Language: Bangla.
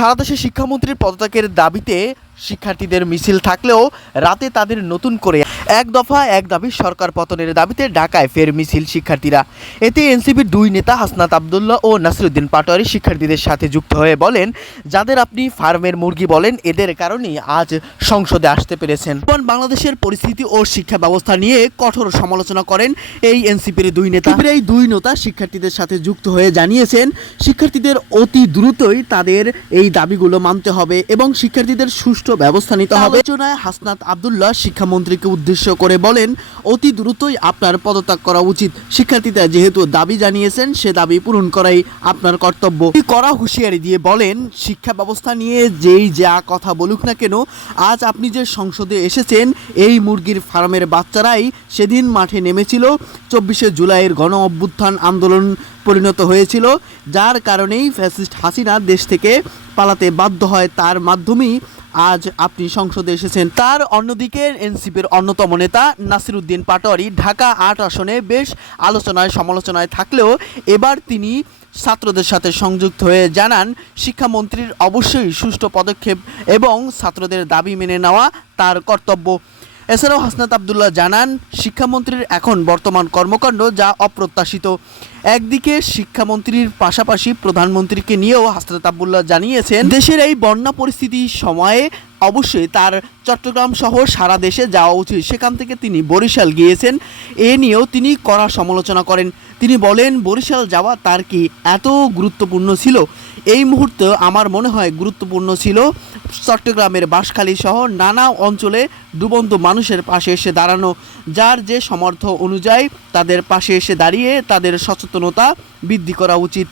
সারা দেশে শিক্ষামন্ত্রীর পদত্যাগের দাবিতে শিক্ষার্থীদের মিছিল থাকলেও রাতে তাদের নতুন করে এক দফা এক দাবি সরকার পতনের দাবিতে ঢাকায় ফের মিছিল শিক্ষার্থীরা। এতে এনসিপির দুই নেতা হাসনাত আব্দুল্লাহ ও নাসিরুদ্দিন পাটোয়ারি শিক্ষার্থীদের সাথে যুক্ত হয়ে বলেন, যাদের আপনি ফার্মের মুরগি বলেন, এদের কারণেই আজ সংসদে আসতে পেরেছেন। বাংলাদেশের পরিস্থিতি ও শিক্ষা ব্যবস্থা নিয়ে কঠোর সমালোচনা করেন এই এনসিপির দুই নেতা। এই দুই নেতা শিক্ষার্থীদের সাথে যুক্ত হয়ে জানিয়েছেন, শিক্ষার্থীদের অতি দ্রুতই তাদের এই দাবিগুলো মানতে হবে এবং শিক্ষার্থীদের সুষ্ঠু ব্যবস্থা নিতে হবে। আলোচনায় হাসনাত আব্দুল্লাহ শিক্ষামন্ত্রীকে উদ্দেশ্য করে বলেন, অতি দ্রুতই আপনার পদত্যাগ করা উচিত। শিক্ষার্থীরা যেহেতু দাবি জানিয়েছেন, সে দাবি পূরণ করাই আপনার কর্তব্য। কড়া হুঁশিয়ারি দিয়ে বলেন, শিক্ষা ব্যবস্থা নিয়ে যেই যা কথা বলুক না কেন, আজ আপনি যে সংসদে এসেছেন, এই মুরগির ফার্মের বাচ্চারাই সেদিন মাঠে নেমেছিল। 24শে জুলাইয়ের গণ অভ্যুত্থান আন্দোলন পরিণত হয়েছিল, যার কারণেই ফ্যাসিস্ট হাসিনা দেশ থেকে পালাতে বাধ্য হয়। তার মাধ্যমেই আজ আপনি সংসদে এসেছেন। তার অন্যদিকে এনসিপির অন্যতম নেতা নাসিরুদ্দিন পাটোয়ারি ঢাকা ৮ আসনে বেশ আলোচনায় সমালোচনায় থাকলেও এবার তিনি ছাত্রদের সাথে সংযুক্ত হয়ে জানান, শিক্ষামন্ত্রীর অবশ্যই সুষ্ঠু পদক্ষেপ এবং ছাত্রদের দাবি মেনে নেওয়া তার কর্তব্য। এছাড়াও হাসনাত আব্দুল্লাহ জানান, শিক্ষামন্ত্রীর এখন বর্তমান কর্মকাণ্ড যা অপ্রত্যাশিত। একদিকে শিক্ষামন্ত্রীর পাশাপাশি প্রধানমন্ত্রীকে নিয়েও হাসনাত আব্দুল্লাহ জানিয়েছেন, দেশের এই বন্যা পরিস্থিতির সময়ে অবশ্যই তার চট্টগ্রাম সহ সারা দেশে যাওয়া উচিত। সেখান থেকে তিনি বরিশাল গিয়েছেন, এ নিয়েও তিনি কড়া সমালোচনা করেন। তিনি বলেন, বরিশাল যাওয়া তার কি এত গুরুত্বপূর্ণ ছিল? এই মুহূর্তে আমার মনে হয় গুরুত্বপূর্ণ ছিল চট্টগ্রামের বাঁশখালী সহ নানা অঞ্চলে ডুবন্ত মানুষের পাশে এসে দাঁড়ানো। যার যে সামর্থ্য অনুযায়ী তাদের পাশে এসে দাঁড়িয়ে তাদের সচেতনতা বৃদ্ধি করা উচিত।